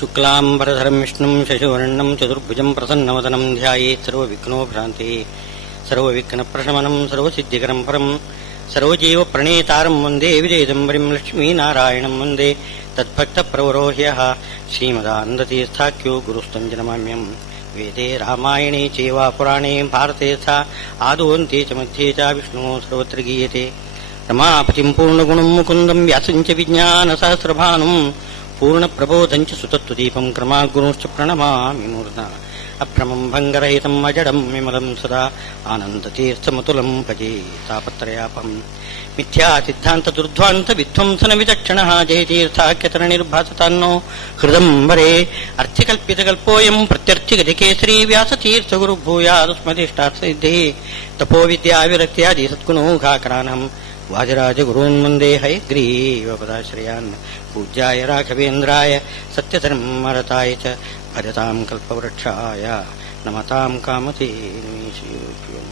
ಶುಕ್ಲಾಂಬರಧರಂ ವಿಷ್ಣುಂ ಶಶಿವರ್ಣಂ ಚತುರ್ಭುಜಂ ಪ್ರಸನ್ನವದನಂ ಧ್ಯಾಯೇತ್ ಸರ್ವವಿಘ್ನೋಪಶಾಂತಯೇ ಸರ್ವವಿಘ್ನಪ್ರಶಮನಂ ಸರ್ವಸಿದ್ಧಿಕರಂ ಪರಂ ಸರ್ವಜೀವ ಪ್ರಣೇತಾರಂ ವಂದೇ ವಿಜಯದಂಬರಿಂ ಲಕ್ಷ್ಮೀನಾರಾಯಣಂ ವಂದೇ ತದ್ಭಕ್ತಪ್ರವರೋಹ್ಯಃ ಶ್ರೀಮದಾನಂದತೀರ್ಥಾಖ್ಯೋ ಗುರುಸ್ತಂಜನಮಾಮ್ಯಂ ವೇದೇ ರಾಮಾಯಣೇ ಚೈವ ಪುರಾಣೇ ಭಾರತೆ ಸ ಆದೋಂತೆ ಚ ಮಧ್ಯೆ ಚ ವಿಷ್ಣುಃ ಸರ್ವತ್ರ ಗೀಯತೆ ರಮಾಪತಿಂ ಪೂರ್ಣಗುಣಂ ಮುಕುಂದಂ ವ್ಯಾಸಂ ಚ ವಿಜ್ಞಾನಸಹಸ್ರಭಾನುಂ ಪೂರ್ಣಪ್ರಬೋಧಂಚ ಸುತತ್ವದೀಪಂ ಕ್ರಮಾಗುರುಶ್ಚ ಪ್ರಣಮಾಮಿ ಮೂರ್ಧನಾ ಅಭ್ರಮಂ ಭಂಗರಹಿತಂ ಅಜಡಂ ವಿಮಲಂ ಸದಾ ಆನಂದತೀರ್ಥಮತುಲಂ ಭಜೆ ತಾಪತ್ರಯಾಪಂ ಮಿಥ್ಯಾಸಿದ್ಧಾಂತ ದುರ್ಧ್ವಾಂತ ವಿಧ್ವಂಸನ ವಿಚಕ್ಷಣಃ ಜಯತೀರ್ಥಾಖ್ಯತರನಿರ್ಭಾಸತಾನ್ನೋ ಹೃದಂಬರೇ ಅರ್ಥಿಕಲ್ಪಿತಕಲ್ಪೋಯಂ ಪ್ರತ್ಯರ್ಥಿಗತಿಕೇಸರಿ ವ್ಯಾಸತೀರ್ಥಗುರು ಭೂಯಾದುಸ್ಮದಿಷ್ಟಾರ್ಥಸಿದ್ಧೇ ತಪೋವಿದ್ಯಾವಿರಕ್ತ್ಯಾದಿ ಸದ್ಗುಣೌಘಾಕರಾನಹಂ ವಾಜರಾಜಗುರೂನ್ ವಂದೇ ಹಯಗ್ರೀವಪದಾಶ್ರಯಾನ್ ಪೂಜ್ಯಾಯ ರಾಘವೇಂದ್ರಾಯ ಸತ್ಯಧರ್ಮರತಾಯ ಚ ಭಜತಾಂ ಕಲ್ಪವೃಕ್ಷಾಯ ನಮತಾಂ ಕಾಮಧೇನವೇ.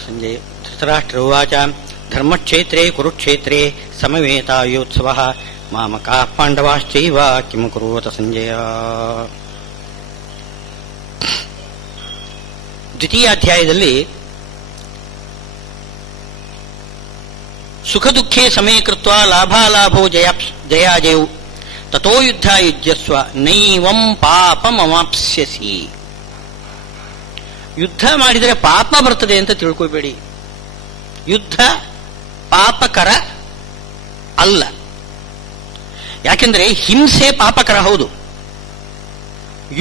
ಸಂಜಯ ಧೃತರಾಷ್ಟ್ರ ಉವಾಚ ಧರ್ಮಕ್ಷೇತ್ರೇ ಕುರುಕ್ಷೇತ್ರೇ ಸಮವೇತಾಯೋತ್ಸವಃ ಮಾಮಕಾಃ ಪಾಂಡವಾಶ್ಚೈವ ಕಿಂ ಕುರುವತ ಸಂಜಯ. ದ್ವಿತೀಯಾಧ್ಯಾಯದಲ್ಲಿ ಸುಖ ದುಃಖೇ ಸಮೇ ಕೃತ್ವ ಲಾಭಾಲಾಭೋ ಜಯಾಜಯೌ ತಥೋ ಯುದ್ಧ ಯುಜ್ಯಸ್ವ ನೈವಂ ಪಾಪಮವಾಪ್ಸ್ಯಸಿ. ಯುದ್ಧ ಮಾಡಿದರೆ ಪಾಪ ಬರ್ತದೆ ಅಂತ ತಿಳ್ಕೋಬೇಡಿ. ಯುದ್ಧ ಪಾಪಕರ ಅಲ್ಲ. ಯಾಕೆಂದ್ರೆ ಹಿಂಸೆ ಪಾಪಕರ ಹೌದು.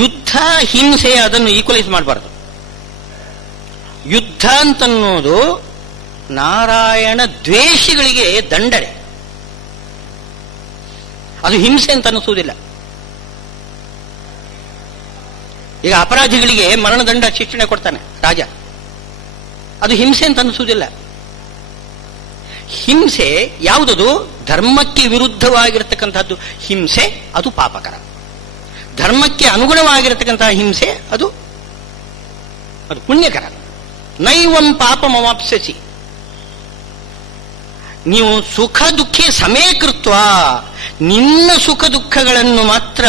ಯುದ್ಧ ಹಿಂಸೆ ಅದನ್ನು ಈಕ್ವಲೈಸ್ ಮಾಡಬಾರದು. ಯುದ್ಧ ಅಂತನ್ನೋದು ನಾರಾಯಣ ದ್ವೇಷಿಗಳಿಗೆ ದಂಡನೆ. ಅದು ಹಿಂಸೆ ಅಂತ ಅನ್ನಿಸುವುದಿಲ್ಲ. ಈಗ ಅಪರಾಧಿಗಳಿಗೆ ಮರಣದಂಡ ಶಿಕ್ಷಣೆ ಕೊಡ್ತಾನೆ ರಾಜ, ಅದು ಹಿಂಸೆ ಅಂತ ಅನ್ನಿಸುವುದಿಲ್ಲ. ಹಿಂಸೆ ಯಾವುದದು? ಧರ್ಮಕ್ಕೆ ವಿರುದ್ಧವಾಗಿರತಕ್ಕಂಥದ್ದು ಹಿಂಸೆ, ಅದು ಪಾಪಕರ. ಧರ್ಮಕ್ಕೆ ಅನುಗುಣವಾಗಿರತಕ್ಕಂತಹ ಹಿಂಸೆ ಅದು ಪುಣ್ಯಕರ. ನೈವಂ ಪಾಪಮವಾಪ್ಸ್ಯಸಿ. ನೀವು ಸುಖ ದುಃಖಿ ಸಮೇ ಕೃತ್ವ, ನಿನ್ನ ಸುಖ ದುಃಖಗಳನ್ನು ಮಾತ್ರ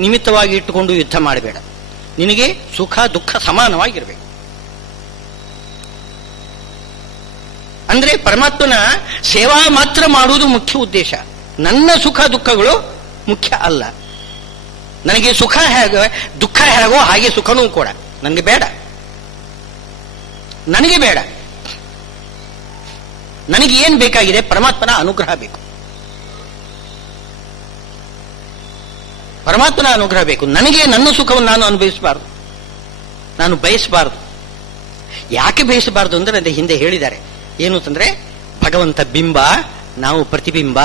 ನಿಮಿತ್ತವಾಗಿ ಇಟ್ಟುಕೊಂಡು ಯುದ್ಧ ಮಾಡಬೇಡ. ನಿನಗೆ ಸುಖ ದುಃಖ ಸಮಾನವಾಗಿರಬೇಕು. ಅಂದ್ರೆ ಪರಮಾತ್ಮನ ಸೇವಾ ಮಾತ್ರ ಮಾಡುವುದು ಮುಖ್ಯ ಉದ್ದೇಶ. ನನ್ನ ಸುಖ ದುಃಖಗಳು ಮುಖ್ಯ ಅಲ್ಲ. ನನಗೆ ಸುಖ ಹೇಗೋ ದುಃಖ ಹೇಗೋ ಹಾಗೆ ಸುಖನೂ ಕೂಡ ನನಗೆ ಬೇಡ. ನನಗೆ ಬೇಡ. ನನಗೆ ಏನ್ ಬೇಕಾಗಿದೆ? ಪರಮಾತ್ಮನ ಅನುಗ್ರಹ ಬೇಕು. ಪರಮಾತ್ಮನ ಅನುಗ್ರಹ ಬೇಕು. ನನಗೆ ನನ್ನ ಸುಖವನ್ನು ನಾನು ಅನುಭವಿಸಬಾರದು, ನಾನು ಬಯಸಬಾರದು. ಯಾಕೆ ಬಯಸಬಾರದು ಅಂದ್ರೆ ಅದೇ ಹಿಂದೆ ಹೇಳಿದ್ದಾರೆ. ಏನು ಅಂತಂದ್ರೆ ಭಗವಂತ ಬಿಂಬ, ನಾವು ಪ್ರತಿಬಿಂಬ.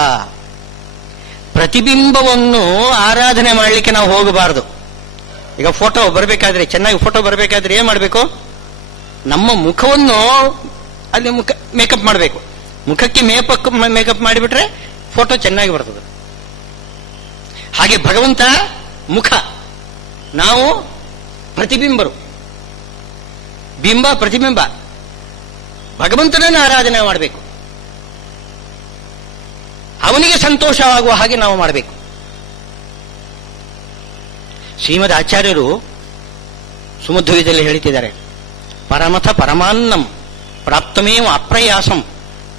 ಪ್ರತಿಬಿಂಬವನ್ನು ಆರಾಧನೆ ಮಾಡಲಿಕ್ಕೆ ನಾವು ಹೋಗಬಾರದು. ಈಗ ಫೋಟೋ ಬರಬೇಕಾದ್ರೆ, ಚೆನ್ನಾಗಿ ಫೋಟೋ ಬರಬೇಕಾದ್ರೆ ಏನ್ ಮಾಡಬೇಕು? ನಮ್ಮ ಮುಖವನ್ನು ಅಲ್ಲಿ ಮೇಕಪ್ ಮಾಡಬೇಕು. ಮುಖಕ್ಕೆ ಮೇಕಪ್ ಮಾಡಿಬಿಟ್ರೆ ಫೋಟೋ ಚೆನ್ನಾಗಿ ಬರ್ತದೆ. ಹಾಗೆ ಭಗವಂತ ಮುಖ, ನಾವು ಪ್ರತಿಬಿಂಬರು. ಬಿಂಬ ಪ್ರತಿಬಿಂಬ. ಭಗವಂತನನ್ನು ಆರಾಧನೆ ಮಾಡಬೇಕು. ಅವನಿಗೆ ಸಂತೋಷವಾಗುವ ಹಾಗೆ ನಾವು ಮಾಡಬೇಕು. ಶ್ರೀಮದ್ ಆಚಾರ್ಯರು ಸುಮಧ್ವದಲ್ಲಿ ಹೇಳ್ತಿದ್ದಾರೆ, ಪರಮಥ ಪರಮಾನ್ನಂ ಪ್ರಾಪ್ತಮೇವ ಅಪ್ರಯಾಸಂ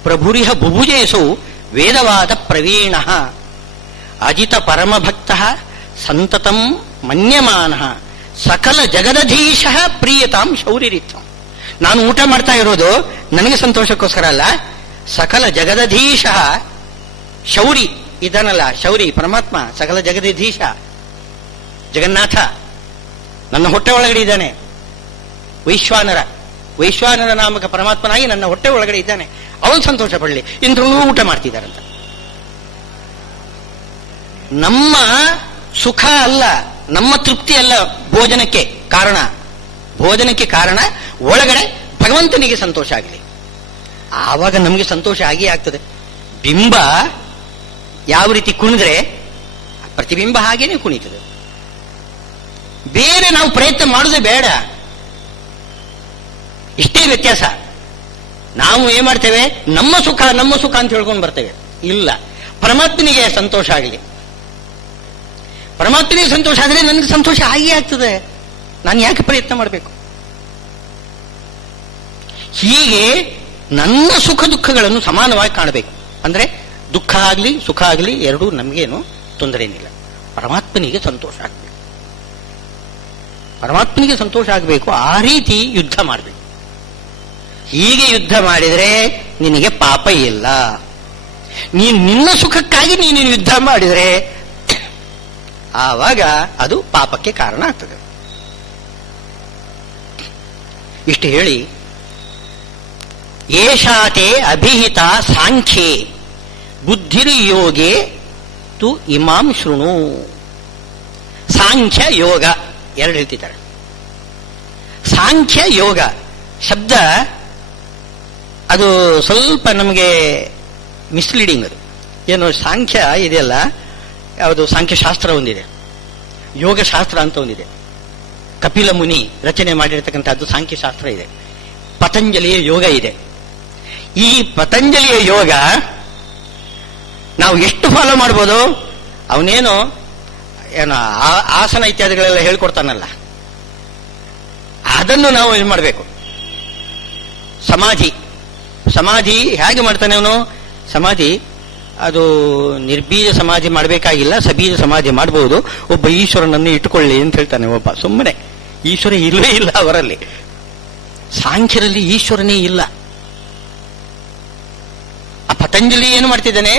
ಪ್ರಭುರಿಹ ಬುಭುಜೇಸು ವೇದವಾದ ಪ್ರವೀಣ ಅಜಿತ ಪರಮಭಕ್ತ ಸಂತತಂ ಮನ್ಯಮಾನ ಸಕಲ ಜಗದಧೀಶ ಪ್ರಿಯತಾಂ ಶೌರಿರಿತ್ತಂ. ನಾನು ಊಟ ಮಾಡ್ತಾ ಇರೋದು ನನಗೆ ಸಂತೋಷಕ್ಕೋಸ್ಕರ ಅಲ್ಲ. ಸಕಲ ಜಗದಧೀಶ ಶೌರಿ ಇದನ್ನಲ್ಲ, ಶೌರಿ ಪರಮಾತ್ಮ, ಸಕಲ ಜಗದಧೀಶ ಜಗನ್ನಾಥ ನನ್ನ ಹೊಟ್ಟೆ ಒಳಗಡೆ ಇದ್ದಾನೆ. ವೈಶ್ವಾನರ ನಾಮಕ ಪರಮಾತ್ಮನಾಗಿ ನನ್ನ ಹೊಟ್ಟೆ ಒಳಗಡೆ ಇದ್ದಾನೆ. ಅವನು ಸಂತೋಷ ಪಡಲಿ. ಇಂದ್ರನೂ ಊಟ ಮಾಡ್ತಿದ್ದಾರಂತ. ನಮ್ಮ ಸುಖ ಅಲ್ಲ, ನಮ್ಮ ತೃಪ್ತಿ ಅಲ್ಲ ಭೋಜನಕ್ಕೆ ಕಾರಣ. ಭೋಜನಕ್ಕೆ ಕಾರಣ ಒಳಗಡೆ ಭಗವಂತನಿಗೆ ಸಂತೋಷ ಆಗಲಿ. ಆವಾಗ ನಮಗೆ ಸಂತೋಷ ಆಗೇ ಆಗ್ತದೆ. ಬಿಂಬ ಯಾವ ರೀತಿ ಕುಣಿದ್ರೆ ಪ್ರತಿಬಿಂಬ ಹಾಗೇನೆ ಕುಣಿತದೆ. ಬೇರೆ ನಾವು ಪ್ರಯತ್ನ ಮಾಡೋದೇ ಬೇಡ. ಇಷ್ಟೇ ವ್ಯತ್ಯಾಸ. ನಾವು ಏನ್ ಮಾಡ್ತೇವೆ? ನಮ್ಮ ಸುಖ ಅಂತ ಹೇಳ್ಕೊಂಡು ಬರ್ತೇವೆ. ಇಲ್ಲ, ಪರಮಾತ್ಮನಿಗೆ ಸಂತೋಷ ಆಗಲಿ. ಪರಮಾತ್ಮನಿಗೆ ಸಂತೋಷ ಆದರೆ ನನಗೆ ಸಂತೋಷ ಆಗೇ ಆಗ್ತದೆ. ನಾನು ಯಾಕೆ ಪ್ರಯತ್ನ ಮಾಡಬೇಕು? ಹೀಗೆ ನನ್ನ ಸುಖ ದುಃಖಗಳನ್ನು ಸಮಾನವಾಗಿ ಕಾಣಬೇಕು. ಅಂದ್ರೆ ದುಃಖ ಆಗಲಿ ಸುಖ ಆಗಲಿ ಎರಡೂ ನಮಗೇನು ತೊಂದರೆ ಏನಿಲ್ಲ. ಪರಮಾತ್ಮನಿಗೆ ಸಂತೋಷ ಆಗಬೇಕು. ಪರಮಾತ್ಮನಿಗೆ ಸಂತೋಷ ಆಗಬೇಕು. ಆ ರೀತಿ ಯುದ್ಧ ಮಾಡಬೇಕು. ಹೀಗೆ ಯುದ್ಧ ಮಾಡಿದರೆ ನಿನಗೆ ಪಾಪ ಇಲ್ಲ. ನೀನು ನಿನ್ನ ಸುಖಕ್ಕಾಗಿ ನೀನು ಯುದ್ಧ ಮಾಡಿದರೆ ಆವಾಗ ಅದು ಪಾಪಕ್ಕೆ ಕಾರಣ ಆಗ್ತದೆ. ಇಷ್ಟು ಹೇಳಿ, ಏಷಾತೆ ಅಭಿಹಿತ ಸಾಂಖ್ಯೆ ಬುದ್ಧಿರ್ಯೋಗೆ ತು ಇಮಾಂ ಶೃಣು. ಸಾಂಖ್ಯ ಯೋಗ ಎರಡು ಹೇಳ್ತಿದ್ದಾರೆ. ಸಾಂಖ್ಯ ಯೋಗ ಶಬ್ದ ಅದು ಸ್ವಲ್ಪ ನಮಗೆ ಮಿಸ್ಲೀಡಿಂಗ್. ಅದು ಏನು ಸಾಂಖ್ಯ ಇದೆಯಲ್ಲ, ಯಾವುದು ಸಾಂಖ್ಯಶಾಸ್ತ್ರ ಒಂದಿದೆ, ಯೋಗಶಾಸ್ತ್ರ ಅಂತ ಒಂದಿದೆ. ಕಪಿಲ ಮುನಿ ರಚನೆ ಮಾಡಿರ್ತಕ್ಕಂಥದ್ದು ಸಾಂಖ್ಯಶಾಸ್ತ್ರ ಇದೆ. ಪತಂಜಲಿಯ ಯೋಗ ಇದೆ. ಈ ಪತಂಜಲಿಯ ಯೋಗ ನಾವು ಎಷ್ಟು ಫಾಲೋ ಮಾಡ್ಬೋದು? ಅವನೇನು ಆಸನ ಇತ್ಯಾದಿಗಳೆಲ್ಲ ಹೇಳ್ಕೊಡ್ತಾನಲ್ಲ, ಅದನ್ನು ನಾವು ಏನು ಮಾಡಬೇಕು? ಸಮಾಧಿ ಹೇಗೆ ಮಾಡ್ತಾನೆ ಅವನು? ಸಮಾಧಿ ಅದು ನಿರ್ಬೀಜ ಸಮಾಧಿ ಮಾಡಬೇಕಾಗಿಲ್ಲ, ಸಬೀಜ ಸಮಾಧಿ ಮಾಡಬಹುದು. ಒಬ್ಬ ಈಶ್ವರನನ್ನು ಇಟ್ಟುಕೊಳ್ಳಿ ಅಂತ ಹೇಳ್ತಾನೆ. ಒಬ್ಬ ಸುಮ್ಮನೆ ಈಶ್ವರ ಇಲ್ಲವೇ ಇಲ್ಲ ಅವರಲ್ಲಿ. ಸಾಂಖ್ಯರಲ್ಲಿ ಈಶ್ವರನೇ ಇಲ್ಲ. ಆ ಪತಂಜಲಿ ಏನು ಮಾಡ್ತಿದ್ದಾನೆ?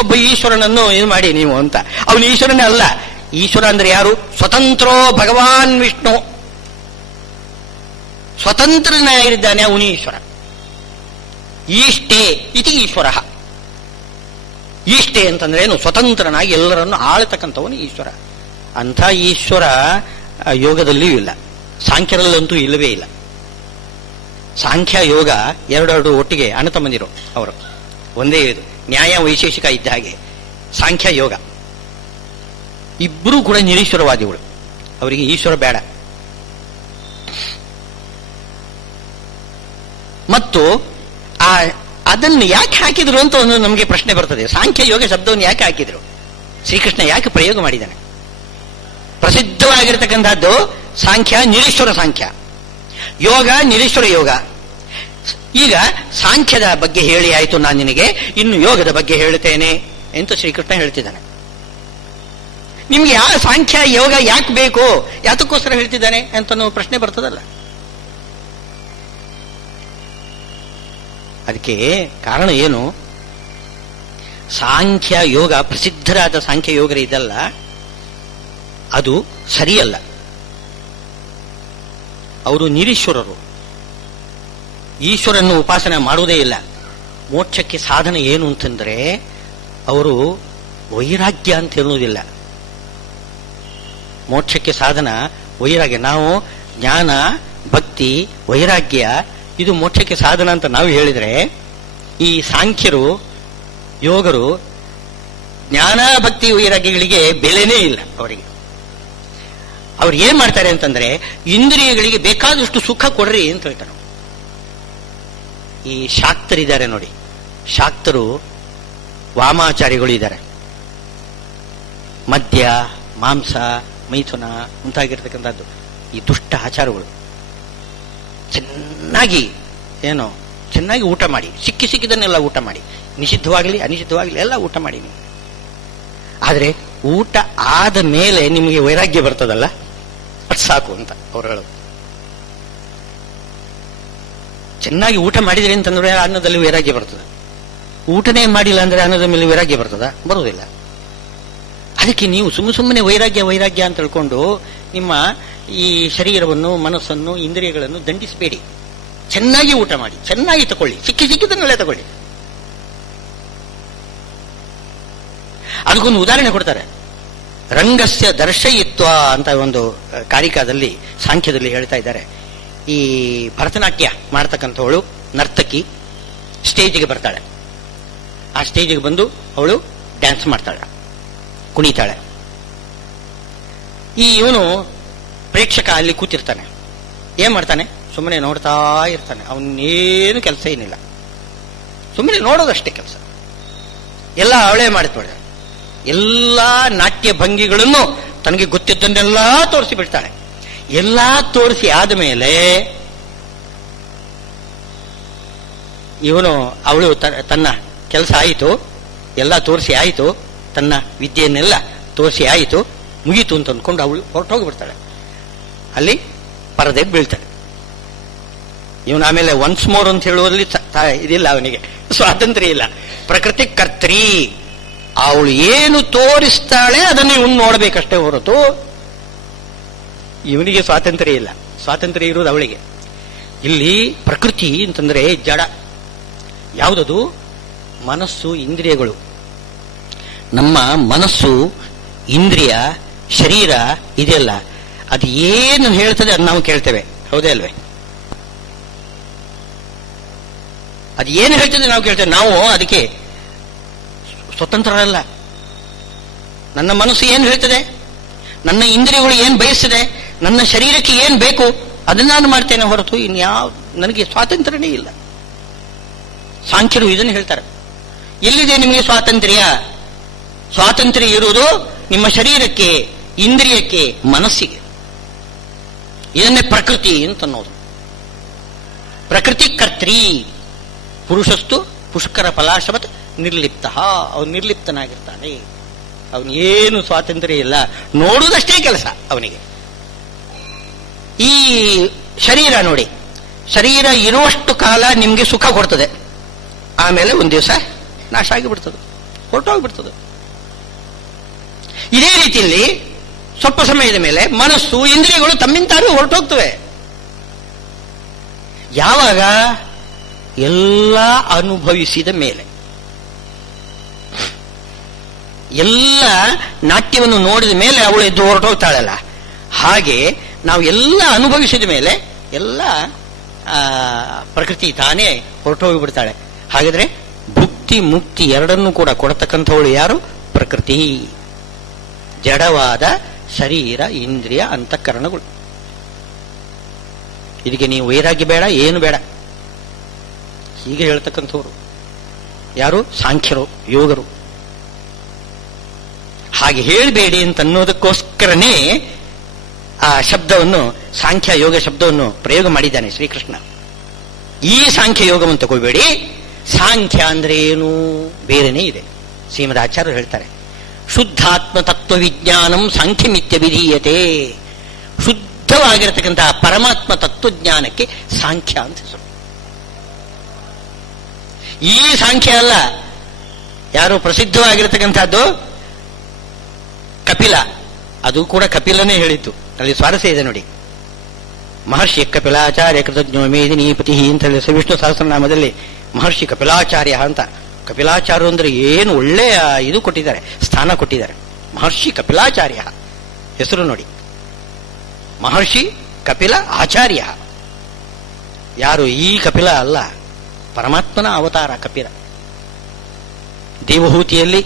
ಒಬ್ಬ ಈಶ್ವರನನ್ನು ಏನು ಮಾಡಿ ನೀವು ಅಂತ. ಅವನು ಈಶ್ವರನೇ ಅಲ್ಲ. ಈಶ್ವರ ಅಂದ್ರೆ ಯಾರು? ಸ್ವತಂತ್ರೋ ಭಗವಾನ್ ವಿಷ್ಣು. ಸ್ವತಂತ್ರನಾಗಿದ್ದಾನೆ ಅವನು ಈಶ್ವರ. ಈಷ್ಟೇ ಇತಿ ಈಶ್ವರ. ಈಷ್ಟೇ ಅಂತಂದ್ರೆ ಏನು? ಸ್ವತಂತ್ರನಾಗಿ ಎಲ್ಲರನ್ನು ಆಳತಕ್ಕಂಥವನು ಈಶ್ವರ. ಅಂಥ ಈಶ್ವರ ಯೋಗದಲ್ಲಿಯೂ ಇಲ್ಲ, ಸಾಂಖ್ಯರಲ್ಲಂತೂ ಇಲ್ಲವೇ ಇಲ್ಲ. ಸಾಂಖ್ಯ ಯೋಗ ಎರಡೆರಡು ಒಟ್ಟಿಗೆ ಅಣ್ಣ ತಮ್ಮಂದಿರು ಅವರು, ಒಂದೇ ಇದು. ನ್ಯಾಯ ವೈಶೇಷಿಕ ಇದ್ದ ಹಾಗೆ ಸಾಂಖ್ಯ ಯೋಗ ಇಬ್ಬರೂ ಕೂಡ ನಿರೀಶ್ವರವಾದಿಗಳು. ಅವರಿಗೆ ಈಶ್ವರ ಬೇಡ. ಮತ್ತು ಅದನ್ನು ಯಾಕೆ ಹಾಕಿದ್ರು ಅಂತ ಒಂದು ನಮಗೆ ಪ್ರಶ್ನೆ ಬರ್ತದೆ. ಸಾಂಖ್ಯ ಯೋಗ ಶಬ್ದವನ್ನು ಯಾಕೆ ಹಾಕಿದ್ರು? ಶ್ರೀಕೃಷ್ಣ ಯಾಕೆ ಪ್ರಯೋಗ ಮಾಡಿದ್ದಾನೆ? ಪ್ರಸಿದ್ಧವಾಗಿರತಕ್ಕಂಥದ್ದು ಸಾಂಖ್ಯ, ನಿರೀಶ್ವರ ಸಾಂಖ್ಯ. ಯೋಗ ನಿರೀಶ್ವರ ಯೋಗ. ಈಗ ಸಾಂಖ್ಯದ ಬಗ್ಗೆ ಹೇಳಿ ಆಯಿತು ನಾನು ನಿನಗೆ, ಇನ್ನು ಯೋಗದ ಬಗ್ಗೆ ಹೇಳ್ತೇನೆ ಅಂತ ಶ್ರೀಕೃಷ್ಣ ಹೇಳ್ತಿದ್ದಾನೆ. ನಿಮ್ಗೆ ಯಾವ ಸಾಂಖ್ಯ ಯೋಗ ಯಾಕೆ ಬೇಕು, ಯಾತಕ್ಕೋಸ್ಕರ ಹೇಳ್ತಿದ್ದಾನೆ ಅಂತ ಪ್ರಶ್ನೆ ಬರ್ತದಲ್ಲ. ಅದಕ್ಕೆ ಕಾರಣ ಏನು? ಸಾಂಖ್ಯ ಯೋಗ, ಪ್ರಸಿದ್ಧರಾದ ಸಾಂಖ್ಯ ಯೋಗರೇ ಇದಲ್ಲ, ಅದು ಸರಿಯಲ್ಲ. ಅವರು ನಿರೀಶ್ವರರು, ಈಶ್ವರನ್ನು ಉಪಾಸನೆ ಮಾಡುವುದೇ ಇಲ್ಲ. ಮೋಕ್ಷಕ್ಕೆ ಸಾಧನ ಏನು ಅಂತಂದ್ರೆ ಅವರು ವೈರಾಗ್ಯ ಅಂತ ಹೇಳುವುದಿಲ್ಲ. ಮೋಕ್ಷಕ್ಕೆ ಸಾಧನ ವೈರಾಗ್ಯ. ನಾವು ಜ್ಞಾನ, ಭಕ್ತಿ, ವೈರಾಗ್ಯ ಇದು ಮೋಕ್ಷಕ್ಕೆ ಸಾಧನ ಅಂತ ನಾವು ಹೇಳಿದ್ರೆ, ಈ ಸಾಂಖ್ಯರು ಯೋಗರು ಜ್ಞಾನ, ಭಕ್ತಿ, ವೈರಾಗ್ಯಗಳಿಗೆ ಬೆಲೆನೇ ಇಲ್ಲ ಅವರಿಗೆ. ಅವ್ರು ಏನ್ ಮಾಡ್ತಾರೆ ಅಂತಂದ್ರೆ ಇಂದ್ರಿಯಗಳಿಗೆ ಬೇಕಾದಷ್ಟು ಸುಖ ಕೊಡ್ರಿ ಅಂತ ಹೇಳ್ತಾರೆ. ಈ ಶಾಕ್ತರಿದ್ದಾರೆ ನೋಡಿ, ಶಾಕ್ತರು ವಾಮಾಚಾರಿಗಳು ಇದ್ದಾರೆ. ಮದ್ಯ, ಮಾಂಸ, ಮೈಥುನ ಮುಂತಾಗಿರ್ತಕ್ಕಂಥದ್ದು ಈ ದುಷ್ಟ ಆಚಾರಗಳು. ಚೆನ್ನಾಗಿ ಊಟ ಮಾಡಿ, ಸಿಕ್ಕಿದ್ದನ್ನೆಲ್ಲ ಊಟ ಮಾಡಿ, ನಿಷಿದ್ಧವಾಗಲಿ ಅನಿಷಿದ್ಧವಾಗಲಿ ಎಲ್ಲ ಊಟ ಮಾಡಿ ನೀವು. ಆದರೆ ಊಟ ಆದ ಮೇಲೆ ನಿಮಗೆ ವೈರಾಗ್ಯ ಬರ್ತದಲ್ಲ, ಅದು ಸಾಕು ಅಂತ ಅವ್ರು ಹೇಳೋದು. ಚೆನ್ನಾಗಿ ಊಟ ಮಾಡಿದ್ರಿ ಅಂತಂದ್ರೆ ಅನ್ನದಲ್ಲಿ ವೈರಾಗ್ಯ ಬರ್ತದೆ. ಊಟನೇ ಮಾಡಿಲ್ಲ ಅಂದ್ರೆ ಅನ್ನದ ಮೇಲೆ ವೈರಾಗ್ಯ ಬರ್ತದ? ಬರುವುದಿಲ್ಲ. ಅದಕ್ಕೆ ನೀವು ಸುಮ್ಮನೆ ವೈರಾಗ್ಯ ಅಂತ ಹೇಳ್ಕೊಂಡು ನಿಮ್ಮ ಈ ಶರೀರವನ್ನು, ಮನಸ್ಸನ್ನು, ಇಂದ್ರಿಯಗಳನ್ನು ದಂಡಿಸಬೇಡಿ. ಚೆನ್ನಾಗಿ ಊಟ ಮಾಡಿ, ಚೆನ್ನಾಗಿ ತಗೊಳ್ಳಿ, ಸಿಕ್ಕಿದ್ದನ್ನೆಲ್ಲ ತಗೊಳ್ಳಿ. ಅದಕ್ಕೊಂದು ಉದಾಹರಣೆ ಕೊಡ್ತಾರೆ. ರಂಗಸ್ಯ ದರ್ಶಯಿತ್ವ ಅಂತ ಒಂದು ಕಾರಿಕಾದಲ್ಲಿ ಸಾಂಖ್ಯದಲ್ಲಿ ಹೇಳ್ತಾ ಇದ್ದಾರೆ. ಈ ಭರತನಾಟ್ಯ ಮಾಡ್ತಕ್ಕಂಥವಳು ನರ್ತಕಿ ಸ್ಟೇಜಿಗೆ ಬರ್ತಾಳೆ. ಆ ಸ್ಟೇಜಿಗೆ ಬಂದು ಅವಳು ಡ್ಯಾನ್ಸ್ ಮಾಡ್ತಾಳೆ, ಕುಣಿತಾಳೆ. ಇವನು ಪ್ರೇಕ್ಷಕ ಅಲ್ಲಿ ಕೂತಿರ್ತಾನೆ. ಏನ್ ಮಾಡ್ತಾನೆ? ಸುಮ್ಮನೆ ನೋಡ್ತಾ ಇರ್ತಾನೆ. ಅವನೇನು ಕೆಲಸ ಏನಿಲ್ಲ, ಸುಮ್ಮನೆ ನೋಡೋದಷ್ಟೇ ಕೆಲಸ. ಎಲ್ಲ ಅವಳೇ ಮಾಡ್ತಾಳೆ. ಎಲ್ಲ ನಾಟ್ಯ ಭಂಗಿಗಳನ್ನು ತನಗೆ ಗೊತ್ತಿದ್ದನ್ನೆಲ್ಲ ತೋರಿಸಿ ಬಿಡ್ತಾಳೆ. ಎಲ್ಲ ತೋರಿಸಿ ಆದಮೇಲೆ ಅವಳು ತನ್ನ ಕೆಲಸ ಆಯಿತು, ಎಲ್ಲ ತೋರಿಸಿ ಆಯಿತು, ತನ್ನ ವಿದ್ಯೆಯನ್ನೆಲ್ಲ ತೋರಿಸಿ ಆಯಿತು, ಮುಗೀತು ಅಂತ ಅಂದ್ಕೊಂಡು ಅವಳು ಹೊರಟೋಗ್ಬಿಡ್ತಾಳೆ. ಅಲ್ಲಿ ಪರದೆಗೆ ಬೀಳ್ತಾಳೆ. ಇವನು ಆಮೇಲೆ ಒನ್ಸ್ ಮೋರ್ ಅಂತ ಹೇಳುವಲ್ಲಿ ಇದಿಲ್ಲ, ಅವನಿಗೆ ಸ್ವಾತಂತ್ರ್ಯ ಇಲ್ಲ. ಪ್ರಕೃತಿ ಕರ್ತ್ರಿ, ಅವಳು ಏನು ತೋರಿಸ್ತಾಳೆ ಅದನ್ನು ಇವನು ನೋಡ್ಬೇಕಷ್ಟೇ ಹೊರತು ಇವನಿಗೆ ಸ್ವಾತಂತ್ರ್ಯ ಇಲ್ಲ. ಸ್ವಾತಂತ್ರ್ಯ ಇರುವುದು ಅವಳಿಗೆ. ಇಲ್ಲಿ ಪ್ರಕೃತಿ ಅಂತಂದ್ರೆ ಜಡ. ಯಾವುದದು? ಮನಸ್ಸು, ಇಂದ್ರಿಯಗಳು. ನಮ್ಮ ಮನಸ್ಸು, ಇಂದ್ರಿಯ, ಶರೀರ ಇದೆಲ್ಲ ಅದು ಏನು ಹೇಳ್ತದೆ ಅದು ನಾವು ಕೇಳ್ತೇವೆ, ಹೌದೇ ಅಲ್ವೇ? ಅದು ಏನು ಹೇಳ್ತದೆ ನಾವು ಕೇಳ್ತೇವೆ. ನಾವು ಅದಕ್ಕೆ ಸ್ವತಂತ್ರರಲ್ಲ. ನನ್ನ ಮನಸ್ಸು ಏನು ಹೇಳ್ತದೆ, ನನ್ನ ಇಂದ್ರಿಯಗಳು ಏನು ಬಯಸ್ತದೆ, ನನ್ನ ಶರೀರಕ್ಕೆ ಏನು ಬೇಕು ಅದನ್ನ ನಾನು ಮಾಡ್ತೇನೆ ಹೊರತು ಇನ್ಯಾವ ನನಗೆ ಸ್ವಾತಂತ್ರ್ಯನೇ ಇಲ್ಲ. ಸಾಂಖ್ಯರು ಇದನ್ನು ಹೇಳ್ತಾರೆ. ಎಲ್ಲಿದೆ ನಿಮಗೆ ಸ್ವಾತಂತ್ರ್ಯ? ಸ್ವಾತಂತ್ರ್ಯ ಇರುವುದು ನಿಮ್ಮ ಶರೀರಕ್ಕೆ, ಇಂದ್ರಿಯಕ್ಕೆ, ಮನಸ್ಸಿಗೆ. ಇದನ್ನೇ ಪ್ರಕೃತಿ ಅಂತ ಅನ್ನೋದು. ಪ್ರಕೃತಿ ಕರ್ತ್ರಿ. ಪುರುಷಸ್ತು ಪುಷ್ಕರ ಫಲಾಶವತ್ ನಿರ್ಲಿಪ್ತ. ಅವನು ನಿರ್ಲಿಪ್ತನಾಗಿರ್ತಾನೆ. ಅವನಿಗೇನು ಸ್ವಾತಂತ್ರ್ಯ ಇಲ್ಲ, ನೋಡುವುದಷ್ಟೇ ಕೆಲಸ ಅವನಿಗೆ. ಈ ಶರೀರ ನೋಡಿ, ಶರೀರ ಇರುವಷ್ಟು ಕಾಲ ನಿಮಗೆ ಸುಖ ಕೊಡ್ತದೆ, ಆಮೇಲೆ ಒಂದು ದಿವಸ ನಾಶ ಆಗಿಬಿಡ್ತದೆ, ಹೊರಟೋಗ್ಬಿಡ್ತದೆ. ಇದೇ ರೀತಿಯಲ್ಲಿ ಸ್ವಲ್ಪ ಸಮಯದ ಮೇಲೆ ಮನಸ್ಸು, ಇಂದ್ರಿಯಗಳು ತಮ್ಮಿಂತಾರು ಹೊರಟೋಗ್ತವೆ. ಯಾವಾಗ? ಎಲ್ಲ ಅನುಭವಿಸಿದ ಮೇಲೆ. ಎಲ್ಲ ನಾಟ್ಯವನ್ನು ನೋಡಿದ ಮೇಲೆ ಅವಳು ಎದ್ದು ಹೊರಟೋಗ್ತಾಳಲ್ಲ, ಹಾಗೆ ನಾವು ಎಲ್ಲ ಅನುಭವಿಸಿದ ಮೇಲೆ ಎಲ್ಲ ಪ್ರಕೃತಿ ತಾನೇ ಹೊರಟೋಗಿಬಿಡ್ತಾಳೆ. ಹಾಗಾದ್ರೆ ಭುಕ್ತಿ ಮುಕ್ತಿ ಎರಡನ್ನೂ ಕೂಡ ಕೊಡತಕ್ಕಂಥವಳು ಯಾರು? ಪ್ರಕೃತಿ. ಜಡವಾದ ಶರೀರ, ಇಂದ್ರಿಯ, ಅಂತಃಕರಣಗಳು. ಇದಕ್ಕೆ ನೀವು ವೈರಾಗ್ಯ ಬೇಡ, ಏನು ಬೇಡ, ಹೀಗೆ ಹೇಳ್ತಕ್ಕಂಥವ್ರು ಯಾರು? ಸಾಂಖ್ಯರು, ಯೋಗರು. ಹಾಗೆ ಹೇಳಬೇಡಿ ಅಂತ ಅನ್ನೋದಕ್ಕೋಸ್ಕರನೇ ಆ ಶಬ್ದವನ್ನು, ಸಾಂಖ್ಯ ಯೋಗ ಶಬ್ದವನ್ನು ಪ್ರಯೋಗ ಮಾಡಿದ್ದಾನೆ ಶ್ರೀಕೃಷ್ಣ. ಈ ಸಾಂಖ್ಯ ಯೋಗವನ್ನು ತಗೋಬೇಡಿ. ಸಾಂಖ್ಯ ಅಂದ್ರೆ ಏನು? ಬೇರೆನೇ ಇದೆ. ಶ್ರೀಮದ್ ಆಚಾರ್ಯರು ಹೇಳ್ತಾರೆ, ಶುದ್ಧಾತ್ಮ ತತ್ವ ವಿಜ್ಞಾನಂ ಸಾಂಖ್ಯಮಿತ್ಯ ವಿಧೀಯತೆ. ಶುದ್ಧವಾಗಿರತಕ್ಕಂತಹ ಪರಮಾತ್ಮ ತತ್ವಜ್ಞಾನಕ್ಕೆ ಸಾಂಖ್ಯ ಅಂತ ಹೆಸರು. ಈ ಸಾಂಖ್ಯ ಅಲ್ಲ, ಯಾರು ಪ್ರಸಿದ್ಧವಾಗಿರತಕ್ಕಂಥದ್ದು ಕಪಿಲ. ಅದು ಕೂಡ ಕಪಿಲನೇ ಹೇಳಿತ್ತು. ಅಲ್ಲಿ ಸ್ವಾರಸ್ಯ ಇದೆ ನೋಡಿ. ಮಹರ್ಷಿ ಕಪಿಲಾಚಾರ್ಯ ಕೃತಜ್ಞೋ ಮೇದಿನೀಪತಿ ಅಂತ ಹೇಳಿ ವಿಷ್ಣು ಸಹಸ್ರನಾಮದಲ್ಲಿ ಮಹರ್ಷಿ ಕಪಿಲಾಚಾರ್ಯ ಅಂತ. ಕಪಿಲಾಚಾರ್ಯ ಅಂದ್ರೆ ಏನು ಒಳ್ಳೆಯ ಇದು ಕೊಟ್ಟಿದ್ದಾರೆ, ಸ್ಥಾನ ಕೊಟ್ಟಿದ್ದಾರೆ. ಮಹರ್ಷಿ ಕಪಿಲಾಚಾರ್ಯ ಹೆಸರು ನೋಡಿ. ಮಹರ್ಷಿ ಕಪಿಲ ಆಚಾರ್ಯ. ಯಾರು? ಈ ಕಪಿಲ ಅಲ್ಲ, ಪರಮಾತ್ಮನ ಅವತಾರ ಕಪಿಲ. ದೇವಹೂತಿಯಲ್ಲಿ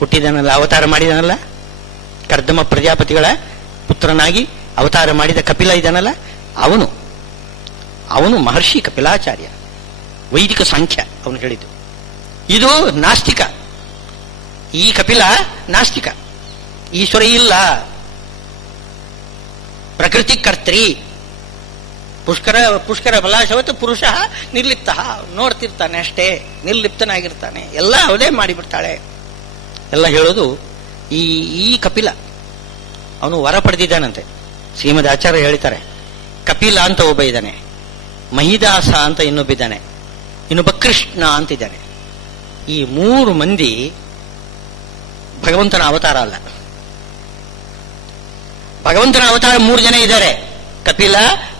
ಹುಟ್ಟಿದನಲ್ಲ, ಅವತಾರ ಮಾಡಿದನಲ್ಲ, ಕರ್ದಮ ಪ್ರಜಾಪತಿಗಳ ಪುತ್ರನಾಗಿ ಅವತಾರ ಮಾಡಿದ ಕಪಿಲ ಇದನಲ್ಲ, ಅವನು ಮಹರ್ಷಿ ಕಪಿಲಾಚಾರ್ಯ. ವೈದಿಕ ಸಾಂಖ್ಯ ಅವನು ಹೇಳಿದ್ದು. ಇದು ನಾಸ್ತಿಕ. ಈ ಕಪಿಲ ನಾಸ್ತಿಕ. ಈಶ್ವರ ಇಲ್ಲ. ಪ್ರಕೃತಿ ಕರ್ತ್ರಿ. ಪುಷ್ಕರ ಫಲಾಶವತ್ ಪುರುಷ ನಿರ್ಲಿಪ್ತ. ನೋಡ್ತಿರ್ತಾನೆ ಅಷ್ಟೇ, ನಿರ್ಲಿಪ್ತನಾಗಿರ್ತಾನೆ, ಎಲ್ಲ ಅವಳೇ ಮಾಡಿಬಿಡ್ತಾಳೆ ಎಲ್ಲ ಹೇಳೋದು ಈ ಕಪಿಲ. ಅವನು ವರ ಪಡೆದಿದ್ದಾನಂತೆ. ಶ್ರೀಮದ್ ಆಚಾರ್ಯ ಹೇಳ್ತಾರೆ, ಕಪಿಲ ಅಂತ ಒಬ್ಬ ಇದ್ದಾನೆ, ಮಹಿದಾಸ ಅಂತ ಇನ್ನೊಬ್ಬಿದ್ದಾನೆ, ಇನ್ನೊಬ್ಬ ಕೃಷ್ಣ ಅಂತಿದ್ದಾನೆ. ಈ 3 ಮಂದಿ ಭಗವಂತನ ಅವತಾರ ಅಲ್ಲ. ಭಗವಂತನ ಅವತಾರ 3 ಜನ ಇದ್ದಾರೆ, ಕಪಿಲ,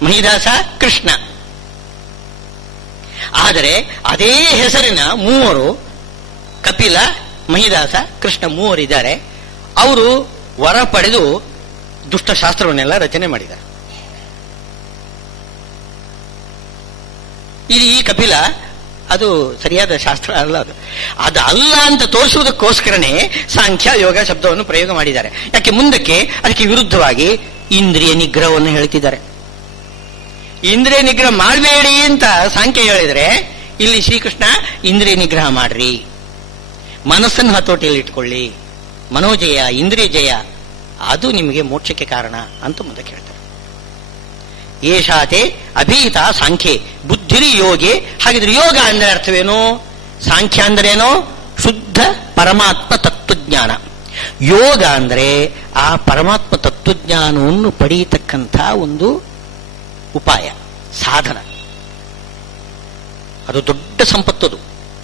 ಮಹಿದಾಸ, ಕೃಷ್ಣ. ಆದರೆ ಅದೇ ಹೆಸರಿನ 3 ಕಪಿಲ, ಮಹಿದಾಸ, ಕೃಷ್ಣ 3 ಇದ್ದಾರೆ. ಅವರು ವರ ಪಡೆದು ದುಷ್ಟಶಾಸ್ತ್ರವನ್ನೆಲ್ಲ ರಚನೆ ಮಾಡಿದ್ದಾರೆ. ಇದು ಈ ಕಪಿಲ, ಅದು ಸರಿಯಾದ ಶಾಸ್ತ್ರ ಅಲ್ಲ. ಅದು ಅಲ್ಲ ಅಂತ ತೋರಿಸುವುದಕ್ಕೋಸ್ಕರನೇ ಸಾಂಖ್ಯ ಯೋಗ ಶಬ್ದವನ್ನು ಪ್ರಯೋಗ ಮಾಡಿದ್ದಾರೆ. ಯಾಕೆ ಮುಂದಕ್ಕೆ ಅದಕ್ಕೆ ವಿರುದ್ಧವಾಗಿ ಇಂದ್ರಿಯ ನಿಗ್ರಹವನ್ನು ಹೇಳ್ತಿದ್ದಾರೆ. ಇಂದ್ರಿಯ ನಿಗ್ರಹ ಮಾಡಬೇಡಿ ಅಂತ ಸಾಂಖ್ಯ ಹೇಳಿದರೆ, ಇಲ್ಲಿ ಶ್ರೀಕೃಷ್ಣ ಇಂದ್ರಿಯ ನಿಗ್ರಹ ಮಾಡ್ರಿ. ಮನಸ್ಸನ್ನು ಹತೋಟಿಯಲ್ಲಿ ಇಟ್ಕೊಳ್ಳಿ. ಮನೋಜಯ, ಇಂದ್ರಿಯ ಜಯ, ಅದು ನಿಮಗೆ ಮೋಕ್ಷಕ್ಕೆ ಕಾರಣ ಅಂತ ಮುಂದೆ ಹೇಳ್ತಾರೆ. ಏಷಾತೆ ಅಭೀತ ಸಾಂಖ್ಯೆ ಬುದ್ಧಿರಿ ಯೋಗಿ. ಹಾಗಿದ್ರೆ ಯೋಗ ಅಂದ್ರೆ ಅರ್ಥವೇನು? ಸಾಂಖ್ಯ ಅಂದ್ರೇನು? ಶುದ್ಧ ಪರಮಾತ್ಮ ತತ್ವಜ್ಞಾನ. ಯೋಗ ಅಂದ್ರೆ ಆ ಪರಮಾತ್ಮ ತತ್ವಜ್ಞಾನವನ್ನು ಪಡೆಯತಕ್ಕಂಥ ಒಂದು ಉಪಾಯ, ಸಾಧನ. ಅದು ದೊಡ್ಡ ಸಂಪತ್ತದು.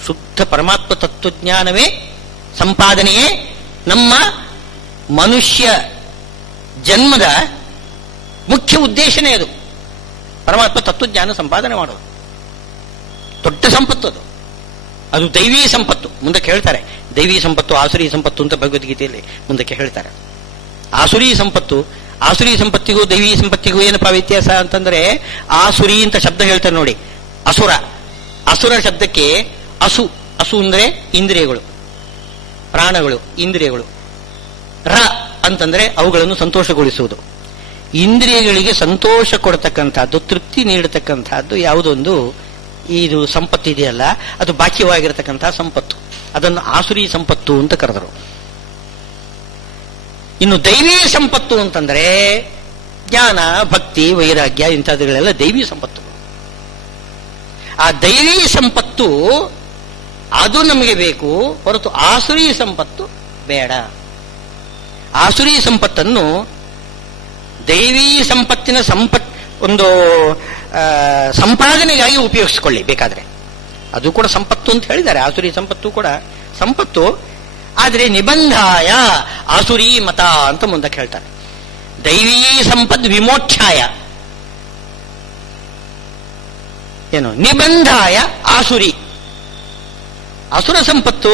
ಶುದ್ಧ ಪರಮಾತ್ಮ ತತ್ವಜ್ಞಾನವೇ ಸಂಪಾದನೆಯೇ ನಮ್ಮ ಮನುಷ್ಯ ಜನ್ಮದ ಮುಖ್ಯ ಉದ್ದೇಶನೇ ಅದು. ಪರಮಾತ್ಮ ತತ್ವಜ್ಞಾನ ಸಂಪಾದನೆ ಮಾಡೋದು ದೊಡ್ಡ ಸಂಪತ್ತು. ಅದು ದೈವೀ ಸಂಪತ್ತು. ಮುಂದಕ್ಕೆ ಹೇಳ್ತಾರೆ ದೈವೀ ಸಂಪತ್ತು, ಆಸುರಿ ಸಂಪತ್ತು ಅಂತ ಭಗವದ್ಗೀತೆಯಲ್ಲಿ ಮುಂದಕ್ಕೆ ಹೇಳ್ತಾರೆ. ಆಸುರಿ ಸಂಪತ್ತಿಗೂ ದೈವೀ ಸಂಪತ್ತಿಗೂ ಏನಪ್ಪಾ ವ್ಯತ್ಯಾಸ ಅಂತಂದ್ರೆ, ಆಸುರಿ ಅಂತ ಶಬ್ದ ಹೇಳ್ತಾರೆ ನೋಡಿ, ಅಸುರ ಶಬ್ದಕ್ಕೆ ಅಸು ಅಂದ್ರೆ ಇಂದ್ರಿಯಗಳು, ಪ್ರಾಣಗಳು, ಇಂದ್ರಿಯಗಳು. ರ ಅಂತಂದ್ರೆ ಅವುಗಳನ್ನು ಸಂತೋಷಗೊಳಿಸುವುದು. ಇಂದ್ರಿಯಗಳಿಗೆ ಸಂತೋಷ ಕೊಡತಕ್ಕಂಥದ್ದು, ತೃಪ್ತಿ ನೀಡತಕ್ಕಂಥದ್ದು ಯಾವುದೊಂದು ಇದು ಸಂಪತ್ತಿದೆಯಲ್ಲ, ಅದು ಬಾಕ್ಯವಾಗಿರತಕ್ಕಂತಹ ಸಂಪತ್ತು. ಅದನ್ನು ಆಸುರಿ ಸಂಪತ್ತು ಅಂತ ಕರೆದರು. ಇನ್ನು ದೈವೀ ಸಂಪತ್ತು ಅಂತಂದ್ರೆ ಜ್ಞಾನ, ಭಕ್ತಿ, ವೈರಾಗ್ಯ ಇಂಥದ್ದುಗಳೆಲ್ಲ ದೈವೀ ಸಂಪತ್ತುಗಳು. ಆ ದೈವೀ ಸಂಪತ್ತು ಅದು ನಮಗೆ ಬೇಕು, ಹೊರತು ಆಸುರಿ ಸಂಪತ್ತು ಬೇಡ. ಆಸುರಿ ಸಂಪತ್ತನ್ನು ದೈವೀ ಸಂಪತ್ತಿನ ಒಂದು ಸಂಪಾದನೆಗಾಗಿ ಉಪಯೋಗಿಸಿಕೊಳ್ಳಿ ಬೇಕಾದ್ರೆ. ಅದು ಕೂಡ ಸಂಪತ್ತು ಅಂತ ಹೇಳಿದ್ದಾರೆ. ಆಸುರಿ ಸಂಪತ್ತು ಕೂಡ ಸಂಪತ್ತು, ಆದರೆ ನಿಬಂಧಾಯ ಆಸುರಿ ಮತ ಅಂತ ಮುಂದಕ್ಕೆ ಹೇಳ್ತಾರೆ. ದೈವೀ ಸಂಪದ್ ವಿಮೋಕ್ಷಾಯ, ಏನು ನಿಬಂಧಾಯ ಆಸುರಿ. ಅಸುರ ಸಂಪತ್ತು,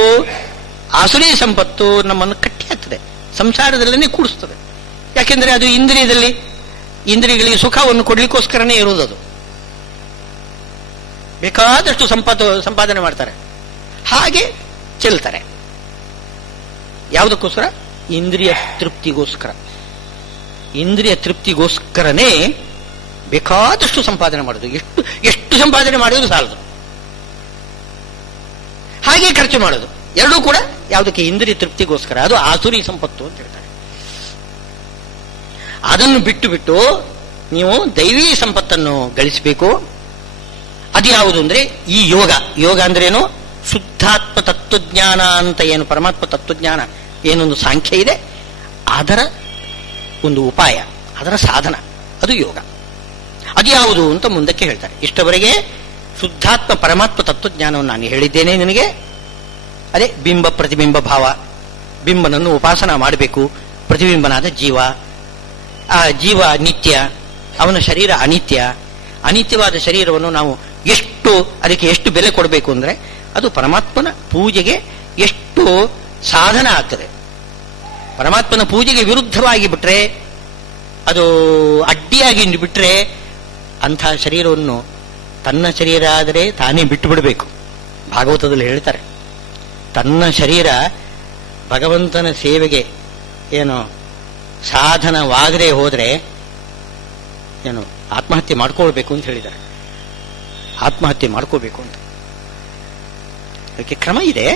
ಆಸುರಿ ಸಂಪತ್ತು ನಮ್ಮನ್ನು ಕಟ್ಟಿ ಹಾಕ್ತದೆ, ಸಂಸಾರದಲ್ಲೇ ಕೂಡಿಸ್ತದೆ. ಯಾಕೆಂದ್ರೆ ಅದು ಇಂದ್ರಿಯಗಳಿಗೆ ಸುಖವನ್ನು ಕೊಡ್ಲಿಕ್ಕೋಸ್ಕರನೇ ಇರುವುದದು. ಬೇಕಾದಷ್ಟು ಸಂಪಾದನೆ ಮಾಡ್ತಾರೆ, ಹಾಗೆ ಚೆಲ್ತಾರೆ. ಯಾವುದಕ್ಕೋಸ್ಕರ? ಇಂದ್ರಿಯ ತೃಪ್ತಿಗೋಸ್ಕರ. ಇಂದ್ರಿಯ ತೃಪ್ತಿಗೋಸ್ಕರನೇ ಬೇಕಾದಷ್ಟು ಸಂಪಾದನೆ ಮಾಡೋದು. ಎಷ್ಟು ಸಂಪಾದನೆ ಮಾಡೋದು ಸಾಲದು, ಹಾಗೆ ಖರ್ಚು ಮಾಡೋದು. ಎರಡೂ ಕೂಡ ಯಾವುದಕ್ಕೆ? ಇಂದ್ರಿಯ ತೃಪ್ತಿಗೋಸ್ಕರ. ಅದು ಆಸುರಿ ಸಂಪತ್ತು ಅಂತ ಹೇಳ್ತಾರೆ. ಅದನ್ನು ಬಿಟ್ಟು ನೀವು ದೈವೀ ಸಂಪತ್ತನ್ನು ಗಳಿಸಬೇಕು. ಅದು ಯಾವುದು ಅಂದ್ರೆ ಈ ಯೋಗ ಅಂದ್ರೇನು? ಶುದ್ಧಾತ್ಮ ತತ್ವಜ್ಞಾನ ಅಂತ ಏನು ಪರಮಾತ್ಮ ತತ್ವಜ್ಞಾನ ಏನೊಂದು ಸಾಂಖ್ಯ ಇದೆ, ಅದರ ಒಂದು ಉಪಾಯ, ಅದರ ಸಾಧನ, ಅದು ಯೋಗ. ಅದು ಯಾವುದು ಅಂತ ಮುಂದಕ್ಕೆ ಹೇಳ್ತಾರೆ. ಇಷ್ಟವರೆಗೆ ಶುದ್ಧಾತ್ಮ ಪರಮಾತ್ಮ ತತ್ವಜ್ಞಾನವನ್ನು ನಾನು ಹೇಳಿದ್ದೇನೆ ನಿನಗೆ. ಅದೇ ಬಿಂಬ ಪ್ರತಿಬಿಂಬ ಭಾವ. ಬಿಂಬನನ್ನು ಉಪಾಸನ ಮಾಡಬೇಕು. ಪ್ರತಿಬಿಂಬನಾದ ಜೀವ, ಆ ಜೀವ ನಿತ್ಯ, ಅವನ ಶರೀರ ಅನಿತ್ಯ. ಅನಿತ್ಯವಾದ ಶರೀರವನ್ನು ನಾವು ಅದಕ್ಕೆ ಎಷ್ಟು ಬೆಲೆ ಕೊಡಬೇಕು ಅಂದ್ರೆ, ಅದು ಪರಮಾತ್ಮನ ಪೂಜೆಗೆ ಎಷ್ಟು ಸಾಧನ ಆಗ್ತದೆ. ಪರಮಾತ್ಮನ ಪೂಜೆಗೆ ವಿರುದ್ಧವಾಗಿ ಬಿಟ್ರೆ, ಅದು ಅಡ್ಡಿಯಾಗಿ ಬಿಟ್ರೆ, ಅಂಥ ಶರೀರವನ್ನು ತನ್ನ ಶರೀರ ಆದರೆ ತಾನೇ ಬಿಟ್ಟು ಬಿಡಬೇಕು. ಭಾಗವತದಲ್ಲಿ ಹೇಳ್ತಾರೆ, ತನ್ನ ಶರೀರ ಭಗವಂತನ ಸೇವೆಗೆ ಏನು ಸಾಧನವಾಗದೆ ಹೋದ್ರೆ ಏನು ಆತ್ಮಹತ್ಯೆ ಮಾಡ್ಕೊಳ್ಬೇಕು ಅಂತ ಹೇಳಿದ್ದಾರೆ. ಆತ್ಮಹತ್ಯೆ ಮಾಡ್ಕೋಬೇಕು ಅಂತ ಅದಕ್ಕೆ ಕ್ರಮ ಇದೆ.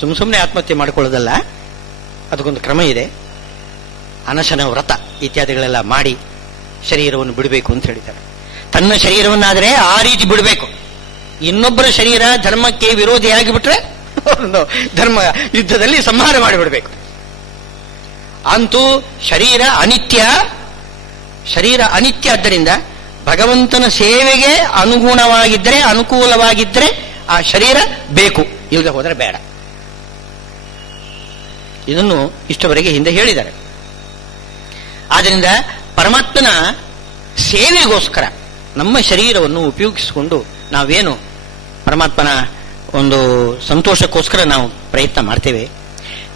ಸುಮ್ಮನೆ ಆತ್ಮಹತ್ಯೆ ಮಾಡ್ಕೊಳ್ಳೋದಲ್ಲ, ಅದಕ್ಕೊಂದು ಕ್ರಮ ಇದೆ. ಅನಶನ ವ್ರತ ಇತ್ಯಾದಿಗಳೆಲ್ಲ ಮಾಡಿ ಶರೀರವನ್ನು ಬಿಡಬೇಕು ಅಂತ ಹೇಳಿದ್ದಾರೆ. ತನ್ನ ಶರೀರವನ್ನಾದರೆ ಆ ರೀತಿ ಬಿಡಬೇಕು. ಇನ್ನೊಬ್ಬರ ಶರೀರ ಧರ್ಮಕ್ಕೆ ವಿರೋಧಿಯಾಗಿ ಬಿಟ್ರೆ ಧರ್ಮ ಯುದ್ಧದಲ್ಲಿ ಸಂಹಾರ ಮಾಡಿಬಿಡ್ಬೇಕು. ಅಂತೂ ಶರೀರ ಅನಿತ್ಯ ಆದ್ದರಿಂದ ಭಗವಂತನ ಸೇವೆಗೆ ಅನುಗುಣವಾಗಿದ್ದರೆ, ಅನುಕೂಲವಾಗಿದ್ದರೆ ಆ ಶರೀರ ಬೇಕು, ಇಲ್ಲದೆ ಹೋದರೆ ಬೇಡ. ಇದನ್ನು ಇಷ್ಟವರೆಗೆ ಹಿಂದೆ ಹೇಳಿದ್ದಾರೆ. ಆದ್ದರಿಂದ ಪರಮಾತ್ಮನ ಸೇವೆಗೋಸ್ಕರ ನಮ್ಮ ಶರೀರವನ್ನು ಉಪಯೋಗಿಸಿಕೊಂಡು ನಾವೇನು ಪರಮಾತ್ಮನ ಒಂದು ಸಂತೋಷಕ್ಕೋಸ್ಕರ ನಾವು ಪ್ರಯತ್ನ ಮಾಡ್ತೇವೆ.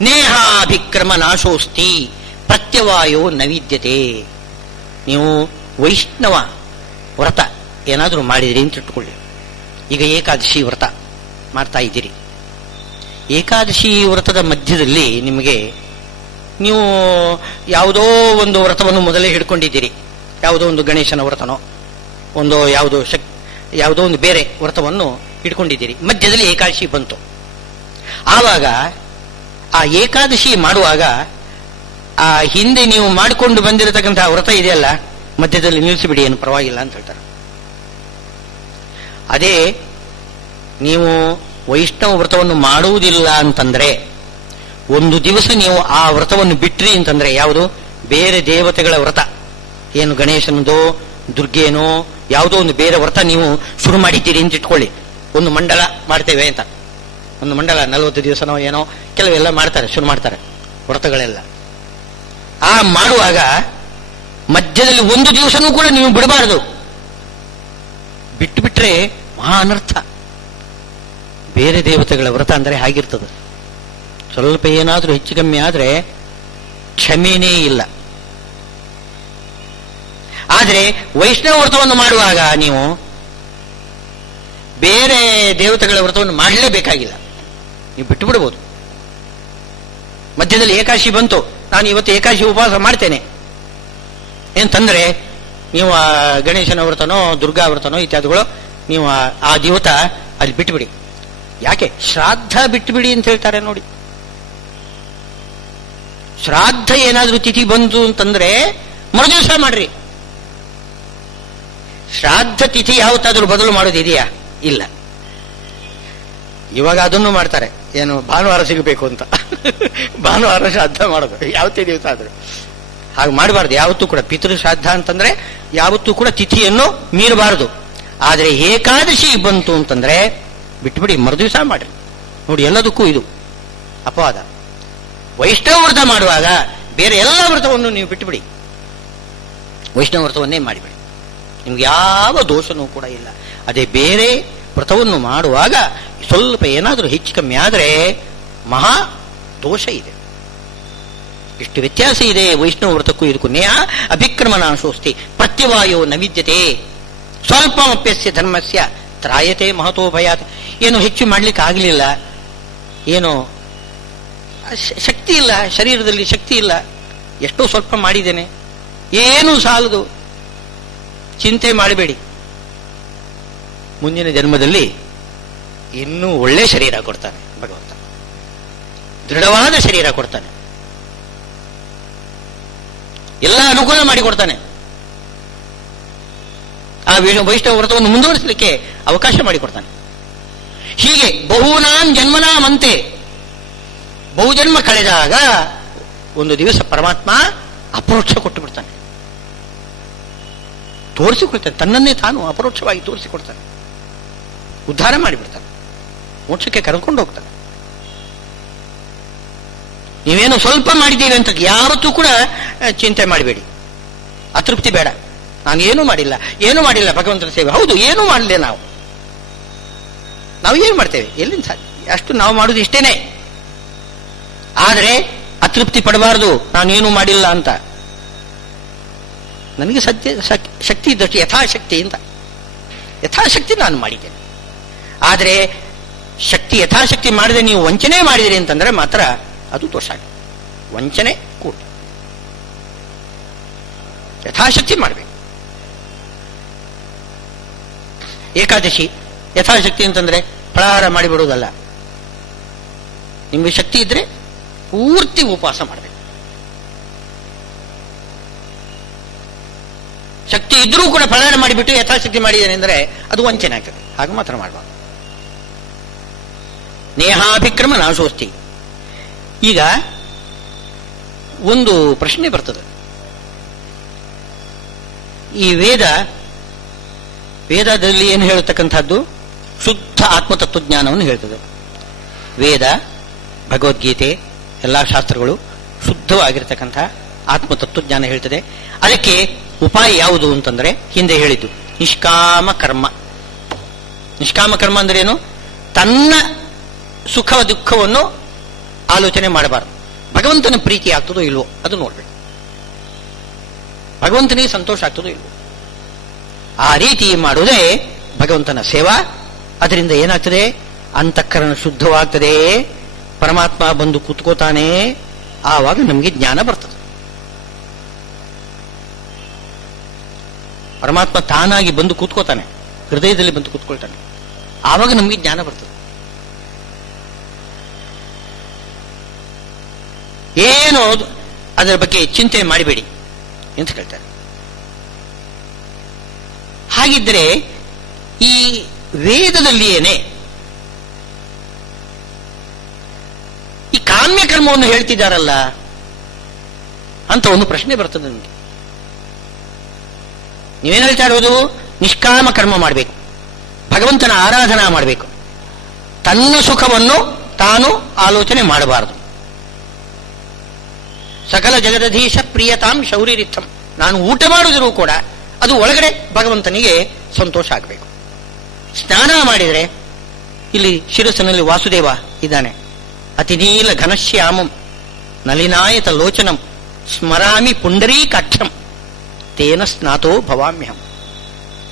ನೇಹಾಭಿಕ್ರಮ ನಾಶೋಸ್ತಿ ಪ್ರತ್ಯವಾಯೋ ನೈವೇದ್ಯತೆ. ನೀವು ವೈಷ್ಣವ ವ್ರತ ಏನಾದರೂ ಮಾಡಿದಿರಿ ಅಂತ ಇಟ್ಕೊಳ್ಳಿ. ಈಗ ಏಕಾದಶಿ ವ್ರತ ಮಾಡ್ತಾ ಇದ್ದೀರಿ. ಏಕಾದಶಿ ವ್ರತದ ಮಧ್ಯದಲ್ಲಿ ನೀವು ಯಾವುದೋ ಒಂದು ವ್ರತವನ್ನು ಮೊದಲೇ ಹಿಡ್ಕೊಂಡಿದ್ದೀರಿ. ಯಾವುದೋ ಒಂದು ಗಣೇಶನ ವ್ರತನೋ ಯಾವುದೋ ಒಂದು ಬೇರೆ ವ್ರತವನ್ನು ಹಿಡ್ಕೊಂಡಿದ್ದೀರಿ. ಮಧ್ಯದಲ್ಲಿ ಏಕಾದಶಿ ಬಂತು. ಆವಾಗ ಆ ಏಕಾದಶಿ ಮಾಡುವಾಗ ಆ ಹಿಂದೆ ನೀವು ಮಾಡಿಕೊಂಡು ಬಂದಿರತಕ್ಕಂತಹ ವ್ರತ ಇದೆಯಲ್ಲ, ಮಧ್ಯದಲ್ಲಿ ನಿಲ್ಲಿಸಿಬಿಡಿ, ಏನು ಪರವಾಗಿಲ್ಲ ಅಂತ ಹೇಳ್ತಾರೆ. ಅದೇ ನೀವು ವೈಷ್ಣವ ವ್ರತವನ್ನು ಮಾಡುವುದಿಲ್ಲ ಅಂತಂದ್ರೆ, ಒಂದು ದಿವಸ ನೀವು ಆ ವ್ರತವನ್ನು ಬಿಟ್ರಿ ಅಂತಂದ್ರೆ, ಯಾವುದು ಬೇರೆ ದೇವತೆಗಳ ವ್ರತ, ಏನು ಗಣೇಶನದೋ ದುರ್ಗೇನೋ ಯಾವುದೋ ಒಂದು ಬೇರೆ ವ್ರತ ನೀವು ಶುರು ಮಾಡಿದ್ದೀರಿ ಅಂತ ಇಟ್ಕೊಳ್ಳಿ. ಒಂದು ಮಂಡಲ ಮಾಡ್ತೇವೆ ಅಂತ, ಒಂದು ಮಂಡಲ 40 ದಿವಸನೋ ಏನೋ ಕೆಲವೆಲ್ಲ ಮಾಡ್ತಾರೆ, ಶುರು ಮಾಡ್ತಾರೆ ವ್ರತಗಳೆಲ್ಲ. ಆ ಮಾಡುವಾಗ ಮಧ್ಯದಲ್ಲಿ ಒಂದು ದಿವಸನೂ ಕೂಡ ನೀವು ಬಿಡಬಾರದು. ಬಿಟ್ಟು ಬಿಟ್ರೆ ಮಹಾ ಅನರ್ಥ. ಬೇರೆ ದೇವತೆಗಳ ವ್ರತ ಅಂದರೆ ಹಾಗಿರ್ತದೆ. ಸ್ವಲ್ಪ ಏನಾದರೂ ಹೆಚ್ಚು ಕಮ್ಮಿ ಆದ್ರೆ ಕ್ಷಮೆನೇ ಇಲ್ಲ. ಆದರೆ ವೈಷ್ಣವ ವ್ರತವನ್ನು ಮಾಡುವಾಗ ನೀವು ಬೇರೆ ದೇವತೆಗಳ ವ್ರತವನ್ನು ಮಾಡಲೇಬೇಕಾಗಿಲ್ಲ, ನೀವು ಬಿಟ್ಟು ಬಿಡಬಹುದು. ಮಧ್ಯದಲ್ಲಿ ಏಕಾಶಿ ಬಂತು, ನಾನು ಇವತ್ತು ಏಕಾಶಿ ಉಪವಾಸ ಮಾಡ್ತೇನೆ ಅಂತಂದ್ರೆ, ನೀವು ಆ ಗಣೇಶನ ವ್ರತನೋ ದುರ್ಗಾ ವ್ರತನೋ ಇತ್ಯಾದಿಗಳು ನೀವು ಆ ದಿವಸ ಅಲ್ಲಿ ಬಿಟ್ಟುಬಿಡಿ. ಯಾಕೆ ಶ್ರಾದ್ದ ಬಿಟ್ಟುಬಿಡಿ ಅಂತ ಹೇಳ್ತಾರೆ ನೋಡಿ. ಶ್ರಾದ್ದ ಏನಾದ್ರೂ ತಿಥಿ ಬಂತು ಅಂತಂದ್ರೆ ಮರುದಿವಸ ಮಾಡ್ರಿ. ಶ್ರಾದ್ದ ತಿಥಿ ಯಾವತ್ತಾದ್ರೂ ಬದಲು ಮಾಡೋದಿದೆಯಾ? ಇಲ್ಲ. ಇವಾಗ ಅದನ್ನು ಮಾಡ್ತಾರೆ, ಏನು ಭಾನುವಾರ ಸಿಗಬೇಕು ಅಂತ ಭಾನುವಾರ ಶ್ರಾದ್ದ ಮಾಡೋದು ಯಾವತ್ತೇ ದಿವಸ ಆದ್ರೂ. ಹಾಗೆ ಮಾಡಬಾರ್ದು ಯಾವತ್ತೂ ಕೂಡ. ಪಿತೃ ಶ್ರಾದ್ದ ಅಂತಂದ್ರೆ ಯಾವತ್ತೂ ಕೂಡ ತಿಥಿಯನ್ನು ಮೀರಬಾರದು. ಆದರೆ ಏಕಾದಶಿ ಬಂತು ಅಂತಂದ್ರೆ ಬಿಟ್ಬಿಡಿ, ಮರುದಿವಸ ಮಾಡ್ರಿ. ನೋಡಿ, ಎಲ್ಲದಕ್ಕೂ ಇದು ಅಪವಾದ. ವೈಷ್ಣವ ವ್ರತ ಮಾಡುವಾಗ ಬೇರೆ ಎಲ್ಲ ವ್ರತವನ್ನು ನೀವು ಬಿಟ್ಟುಬಿಡಿ, ವೈಷ್ಣವ ವ್ರತವನ್ನೇ ಮಾಡಿಬಿಡಿ, ನಿಮ್ಗೆ ಯಾವ ದೋಷನೂ ಕೂಡ ಇಲ್ಲ. ಅದೇ ಬೇರೆ ವ್ರತವನ್ನು ಮಾಡುವಾಗ ಸ್ವಲ್ಪ ಏನಾದರೂ ಹೆಚ್ಚು ಕಮ್ಮಿ ಆದರೆ ಮಹಾ ದೋಷ ಇದೆ. ಇಷ್ಟು ವ್ಯತ್ಯಾಸ ಇದೆ ವೈಷ್ಣವ ವ್ರತಕ್ಕೂ ಇದಕ್ಕೂ. ನೇಹ ಅಭಿಕ್ರಮನಾಶೋಸ್ತಿ ಪ್ರತ್ಯವಾಯೋ ನ ವಿದ್ಯತೆ ಸ್ವಲ್ಪಮಪ್ಯಸ್ಯ ಧರ್ಮಸ್ಯ ತ್ರಾಯತೆ ಮಹತೋ ಭಯಾತ್. ಏನು ಹೆಚ್ಚು ಮಾಡ್ಲಿಕ್ಕೆ ಆಗಲಿಲ್ಲ, ಏನು ಶಕ್ತಿ ಇಲ್ಲ, ಶರೀರದಲ್ಲಿ ಶಕ್ತಿ ಇಲ್ಲ, ಎಷ್ಟೋ ಸ್ವಲ್ಪ ಮಾಡಿದ್ದೇನೆ, ಏನೂ ಸಾಲದು, ಚಿಂತೆ ಮಾಡಬೇಡಿ. ಮುಂದಿನ ಜನ್ಮದಲ್ಲಿ ಇನ್ನೂ ಒಳ್ಳೆ ಶರೀರ ಕೊಡ್ತಾನೆ ಭಗವಂತ, ದೃಢವಾದ ಶರೀರ ಕೊಡ್ತಾನೆ, ಎಲ್ಲ ಅನುಕೂಲ ಮಾಡಿಕೊಡ್ತಾನೆ. ಆ ವೈಷ್ಣವ ವ್ರತವನ್ನು ಮುಂದುವರಿಸಲಿಕ್ಕೆ ಅವಕಾಶ ಮಾಡಿಕೊಡ್ತಾನೆ. ಹೀಗೆ ಬಹುನಾಂ ಜನ್ಮನಾಮಂತೆ, ಬಹುಜನ್ಮ ಕಳೆದಾಗ ಒಂದು ದಿವಸ ಪರಮಾತ್ಮ ಅಪರೋಕ್ಷ ಕೊಟ್ಟು ಬಿಡ್ತಾನೆ, ತೋರಿಸಿಕೊಡ್ತಾನೆ, ತನ್ನನ್ನೇ ತಾನು ಅಪರೋಕ್ಷವಾಗಿ ತೋರಿಸಿಕೊಡ್ತಾನೆ, ಉದ್ಧಾರ ಮಾಡಿಬಿಡ್ತಾನೆ, ಮೋಕ್ಷಕ್ಕೆ ಕರ್ಕೊಂಡು ಹೋಗ್ತಾನೆ. ನೀವೇನು ಸ್ವಲ್ಪ ಮಾಡಿದ್ದೀವಿ ಅಂತ ಯಾವತ್ತೂ ಕೂಡ ಚಿಂತೆ ಮಾಡಬೇಡಿ, ಅತೃಪ್ತಿ ಬೇಡ. ನಾನು ಏನೂ ಮಾಡಿಲ್ಲ, ಏನೂ ಮಾಡಿಲ್ಲ ಭಗವಂತನ ಸೇವೆ. ಹೌದು, ಏನೂ ಮಾಡಲಿಲ್ಲ ನಾವು ಏನು ಮಾಡ್ತೇವೆ? ಎಲ್ಲಿಂದ ಸಾಧ್ಯ? ಅಷ್ಟು ನಾವು ಮಾಡುದು ಇಷ್ಟೇನೆ. ಆದರೆ ಅತೃಪ್ತಿ ಪಡಬಾರದು, ನಾನೇನು ಮಾಡಿಲ್ಲ ಅಂತ. ನನಗೆ ಶಕ್ತಿ ಇದ್ದಷ್ಟು ಯಥಾಶಕ್ತಿ ಅಂತ, ಯಥಾಶಕ್ತಿ ನಾನು ಮಾಡಿದ್ದೇನೆ. ಆದರೆ ಶಕ್ತಿ ಯಥಾಶಕ್ತಿ ಮಾಡದೆ ನೀವು ವಂಚನೆ ಮಾಡಿದಿರಿ ಅಂತಂದ್ರೆ ಮಾತ್ರ ಅದು ದೋಷ ಆಗಿದೆ. ವಂಚನೆ ಕೂಡ ಯಥಾಶಕ್ತಿ ಮಾಡಬೇಕು. ಏಕಾದಶಿ ಯಥಾಶಕ್ತಿ ಅಂತಂದ್ರೆ ಫಳಾಹಾರ ಮಾಡಿಬಿಡುವುದಲ್ಲ. ನಿಮಗೆ ಶಕ್ತಿ ಇದ್ರೆ ಪೂರ್ತಿ ಉಪವಾಸ ಮಾಡಬೇಕು. ಶಕ್ತಿ ಇದ್ರೂ ಕೂಡ ಫಳಾಹಾರ ಮಾಡಿಬಿಟ್ಟು ಯಥಾಶಕ್ತಿ ಮಾಡಿದ್ದೇನೆ ಅಂದರೆ ಅದು ವಂಚನೆ ಆಗ್ತದೆ. ಹಾಗೆ ಮಾತ್ರ ಮಾಡಬಾರ್ದು. ನೇಹಾಭಿಕ್ರಮ ನಾಶೋಸ್ತಿ. ಈಗ ಒಂದು ಪ್ರಶ್ನೆ ಬರ್ತದೆ. ಈ ವೇದದಲ್ಲಿ ಏನು ಹೇಳತಕ್ಕಂಥದ್ದು? ಶುದ್ಧ ಆತ್ಮತತ್ವಜ್ಞಾನವನ್ನು ಹೇಳ್ತದೆ. ವೇದ, ಭಗವದ್ಗೀತೆ, ಎಲ್ಲಾ ಶಾಸ್ತ್ರಗಳು ಶುದ್ಧವಾಗಿರ್ತಕ್ಕಂಥ ಆತ್ಮತತ್ವಜ್ಞಾನ ಹೇಳ್ತದೆ. ಅದಕ್ಕೆ ಉಪಾಯ ಯಾವುದು ಅಂತಂದ್ರೆ ಹಿಂದೆ ಹೇಳಿದ್ದು ನಿಷ್ಕಾಮ ಕರ್ಮ. ನಿಷ್ಕಾಮ ಕರ್ಮ ಅಂದ್ರೆ ಏನು? ತನ್ನ ಸುಖ ದುಃಖವನ್ನು ಆಲೋಚನೆ ಮಾಡಬಾರದು. ಭಗವಂತನ ಪ್ರೀತಿ ಆಗ್ತದೋ ಇಲ್ವೋ ಅದು ನೋಡ್ಬೇಕು. ಭಗವಂತನಿಗೆ ಸಂತೋಷ ಆಗ್ತದೋ ಇಲ್ವೋ ಆ ರೀತಿ ಮಾಡುವುದೇ ಭಗವಂತನ ಸೇವಾ. ಅದರಿಂದ ಏನಾಗ್ತದೆ? ಅಂತಃಕರಣ ಶುದ್ಧವಾಗ್ತದೆ, ಪರಮಾತ್ಮ ಬಂದು ಕೂತ್ಕೋತಾನೆ, ಆವಾಗ ನಮಗೆ ಜ್ಞಾನ ಬರ್ತದೆ. ಪರಮಾತ್ಮ ತಾನಾಗಿ ಬಂದು ಕೂತ್ಕೋತಾನೆ, ಹೃದಯದಲ್ಲಿ ಬಂದು ಕೂತ್ಕೊಳ್ತಾನೆ, ಆವಾಗ ನಮಗೆ ಜ್ಞಾನ ಬರ್ತದೆ. ಏನು ಅದರ ಬಗ್ಗೆ ಚಿಂತೆ ಮಾಡಬೇಡಿ ಅಂತ ಹೇಳ್ತಾರೆ. ಹಾಗಿದ್ರೆ ಈ ವೇದದಲ್ಲಿಯೇನೆ ಈ ಕಾಮ್ಯ ಕರ್ಮವನ್ನು ಹೇಳ್ತಿದ್ದಾರಲ್ಲ ಅಂತ ಒಂದು ಪ್ರಶ್ನೆ ಬರ್ತದೆ ನನಗೆ. ನೀವೇನು ಹೇಳ್ತಾ ಇರೋದು? ನಿಷ್ಕಾಮ ಕರ್ಮ ಮಾಡಬೇಕು, ಭಗವಂತನ ಆರಾಧನಾ ಮಾಡಬೇಕು, ತನ್ನ ಸುಖವನ್ನು ತಾನು ಆಲೋಚನೆ ಮಾಡಬಾರದು. ಸಕಲ ಜಗದಧೀಶ ಪ್ರಿಯತಾಂ ಶೌರ್ಯರಿಥಂ. ನಾನು ಊಟ ಮಾಡಿದರೂ ಕೂಡ ಅದು ಒಳಗಡೆ ಭಗವಂತನಿಗೆ ಸಂತೋಷ ಆಗಬೇಕು. ಸ್ನಾನ ಮಾಡಿದರೆ, ಇಲ್ಲಿ ಶಿರಸ್ಸಿನಲ್ಲಿ ವಾಸುದೇವ ಇದ್ದಾನೆ, ಅತಿನೀಲ ಘನಶ್ಯಾಮಂ ನಲಿನಾಯತ ಲೋಚನಂ ಸ್ಮರಾಮಿ ಪುಂಡರೀಕಾಕ್ಷಂ ತೇನ ಸ್ನಾತೋ ಭವಾಮ್ಯಹಂ.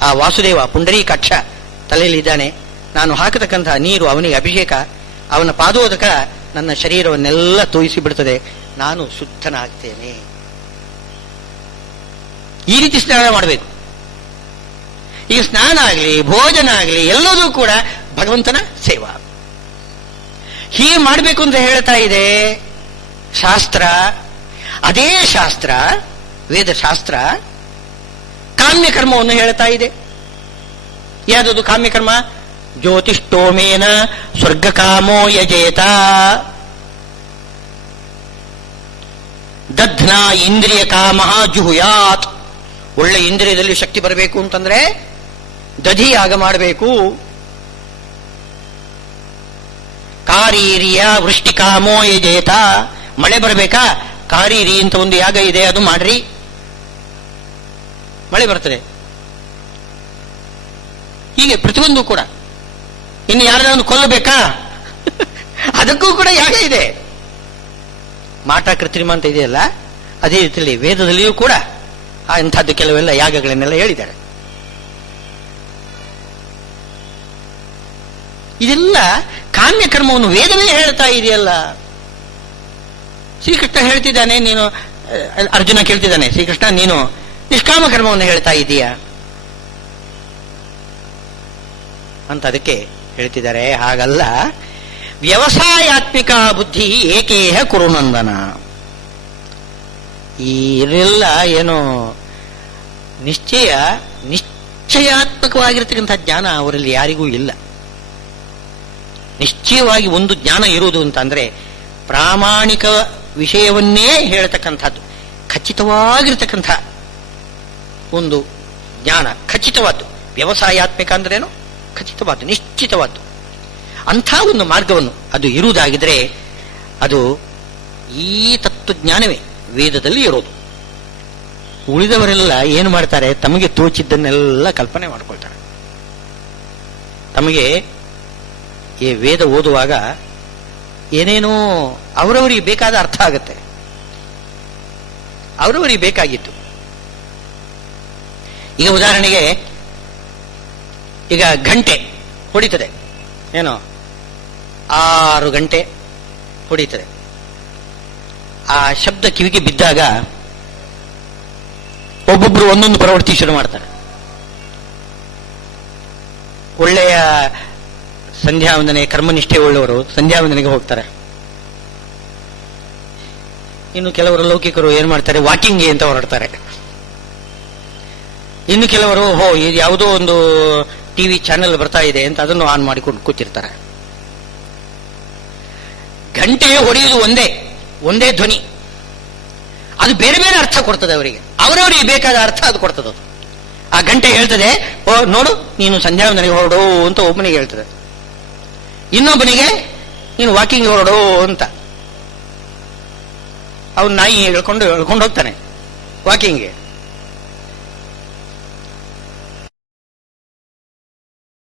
ಆ ವಾಸುದೇವ ಪುಂಡರೀಕಾಕ್ಷ ತಲೆಯಲ್ಲಿದ್ದಾನೆ. ನಾನು ಹಾಕತಕ್ಕಂತಹ ನೀರು ಅವನಿಗೆ ಅಭಿಷೇಕ, ಅವನ ಪಾದೋದಕ ನನ್ನ ಶರೀರವನ್ನೆಲ್ಲ ತೋಯಿಸಿ ಬಿಡುತ್ತದೆ, ನಾನು ಶುದ್ಧನಾಗ್ತೇನೆ. ಈ ರೀತಿ ಸ್ನಾನ ಮಾಡಬೇಕು. ಈಗ ಸ್ನಾನ ಆಗಲಿ, ಭೋಜನ ಆಗಲಿ, ಎಲ್ಲದೂ ಕೂಡ ಭಗವಂತನ ಸೇವಾ. ಹೀಗೆ ಮಾಡಬೇಕು ಅಂತ ಹೇಳ್ತಾ ಇದೆ ಶಾಸ್ತ್ರ. ಅದೇ ಶಾಸ್ತ್ರ, ವೇದಶಾಸ್ತ್ರ ಕಾಮ್ಯ ಕರ್ಮವನ್ನು ಹೇಳ್ತಾ ಇದೆ. ಯಾವುದದು ಕಾಮ್ಯ ಕರ್ಮ? ಜ್ಯೋತಿಷ್ಠೋಮೇನ ಸ್ವರ್ಗ ಕಾಮೋ ಯಜೇತ ದಧ್ನ ಇಂದ್ರಿಯ ಕಾಮ ಜುಹುಯಾತ್. ಒಳ್ಳೆ ಇಂದ್ರಿಯದಲ್ಲಿ ಶಕ್ತಿ ಬರಬೇಕು ಅಂತಂದ್ರೆ ದಧಿಯಾಗ ಮಾಡಬೇಕು. ಕಾರೀರಿಯ ವೃಷ್ಟಿಕಾಮೋ ಯಜೇತ. ಮಳೆ ಬರಬೇಕಾ? ಕಾರೀರಿ ಅಂತ ಒಂದು ಯಾಗ ಇದೆ, ಅದು ಮಾಡ್ರಿ, ಮಳೆ ಬರ್ತದೆ. ಹೀಗೆ ಪ್ರತಿಯೊಂದು ಕೂಡ. ಇನ್ನು ಯಾರನ್ನ ಕೊಲ್ಲಬೇಕಾ? ಅದಕ್ಕೂ ಕೂಡ ಯಾಗ ಇದೆ. ಮಾಟ ಕೃತ್ರಿಮ ಅಂತ ಇದೆಯಲ್ಲ, ಅದೇ ರೀತಿಯಲ್ಲಿ ವೇದದಲ್ಲಿಯೂ ಕೂಡ ಇಂಥದ್ದು ಕೆಲವೆಲ್ಲ ಯಾಗಗಳನ್ನೆಲ್ಲ ಹೇಳಿದ್ದಾರೆ. ಇದೆಲ್ಲ ಕಾಮ್ಯ ಕರ್ಮವನ್ನು ವೇದವೇ ಹೇಳ್ತಾ ಇದೆಯಲ್ಲ. ಶ್ರೀಕೃಷ್ಣ ಹೇಳ್ತಿದ್ದಾನೆ, ನೀನು ಅರ್ಜುನ ಕೇಳ್ತಿದ್ದಾನೆ, ಶ್ರೀಕೃಷ್ಣ ನೀನು ನಿಷ್ಕಾಮ ಕರ್ಮವನ್ನು ಹೇಳ್ತಾ ಇದೀಯಾ ಅಂತ. ಅದಕ್ಕೆ ಹೇಳ್ತಿದ್ದಾರೆ, ಹಾಗಲ್ಲ, ವ್ಯವಸಾಯಾತ್ಮಿಕ ಬುದ್ಧಿ ಏಕೇಹ ಕುರುನಂದನ. ಇದೆಲ್ಲ ಏನು ನಿಶ್ಚಯಾತ್ಮಕವಾಗಿರ್ತಕ್ಕಂಥ ಜ್ಞಾನ ಅವರಲ್ಲಿ ಯಾರಿಗೂ ಇಲ್ಲ. ನಿಶ್ಚಯವಾಗಿ ಒಂದು ಜ್ಞಾನ ಇರುವುದು ಅಂತಂದ್ರೆ ಪ್ರಾಮಾಣಿಕ ವಿಷಯವನ್ನೇ ಹೇಳ್ತಕ್ಕಂಥದ್ದು, ಖಚಿತವಾಗಿರ್ತಕ್ಕಂಥ ಒಂದು ಜ್ಞಾನ, ಖಚಿತವಾದ್ದು. ವ್ಯವಸಾಯಾತ್ಮಿಕ ಅಂದ್ರೇನು? ಖಚಿತವಾದ್ದು, ನಿಶ್ಚಿತವಾದ್ದು. ಅಂಥ ಒಂದು ಮಾರ್ಗವನ್ನು ಅದು ಇರುವುದಾಗಿದ್ರೆ ಅದು ಈ ತತ್ವಜ್ಞಾನವೇ ವೇದದಲ್ಲಿ ಇರೋದು. ಉಳಿದವರೆಲ್ಲ ಏನು ಮಾಡ್ತಾರೆ? ತಮಗೆ ತೋಚಿದ್ದನ್ನೆಲ್ಲ ಕಲ್ಪನೆ ಮಾಡ್ಕೊಳ್ತಾರೆ. ತಮಗೆ ಈ ವೇದ ಓದುವಾಗ ಏನೇನೋ ಅವರವರಿಗೆ ಬೇಕಾದ ಅರ್ಥ ಆಗುತ್ತೆ, ಅವರವರಿಗೆ ಬೇಕಾಗಿತ್ತು. ಈಗ ಉದಾಹರಣೆಗೆ, ಈಗ ಗಂಟೆ ಹೊಡಿತದೆ, ಏನೋ 6 ಗಂಟೆ ಹೊಡಿತದೆ. ಆ ಶಬ್ದ ಕಿವಿಗೆ ಬಿದ್ದಾಗ ಒಬ್ಬೊಬ್ರು ಒಂದೊಂದು ಪ್ರವೃತ್ತಿ ಶುರು ಮಾಡ್ತಾರೆ. ಒಳ್ಳೆಯ ಸಂಧ್ಯಾವಂದನೆ ಕರ್ಮನಿಷ್ಠೆ ಉಳ್ಳವರು ಸಂಧ್ಯಾವಂದನೆಗೆ ಹೋಗ್ತಾರೆ. ಇನ್ನು ಕೆಲವರು ಲೌಕಿಕರು ಏನ್ ಮಾಡ್ತಾರೆ? ವಾಕಿಂಗ್ಗೆ ಅಂತ ಹೊರಡ್ತಾರೆ. ಇನ್ನು ಕೆಲವರು ಇದು ಯಾವುದೋ ಒಂದು ಟಿವಿ ಚಾನೆಲ್ ಬರ್ತಾ ಇದೆ ಅಂತ ಅದನ್ನು ಆನ್ ಮಾಡಿಕೊಂಡು ಕೂತಿರ್ತಾರೆ. ಗಂಟೆ ಹೊಡೆಯುವುದು ಒಂದೇ ಧ್ವನಿ, ಅದು ಬೇರೆ ಬೇರೆ ಅರ್ಥ ಕೊಡ್ತದೆ ಅವರಿಗೆ. ಅವರವರಿಗೆ ಬೇಕಾದ ಅರ್ಥ ಅದು ಕೊಡ್ತದೆ. ಆ ಗಂಟೆ ಹೇಳ್ತದೆ, ನೋಡು ನೀನು ಸಂಧ್ಯಾವಂದನೆಗೆ ಹೊರಡು ಅಂತ ಒಬ್ಬನಿಗೆ ಹೇಳ್ತದೆ, ಇನ್ನೊಬ್ಬನಿಗೆ ನೀನು ವಾಕಿಂಗ್ ಹೊರಡು ಅಂತ. ಅವನು ನಾಯಿ ಹೇಳ್ಕೊಂಡು ಹೋಗ್ತಾನೆ ವಾಕಿಂಗ್ಗೆ.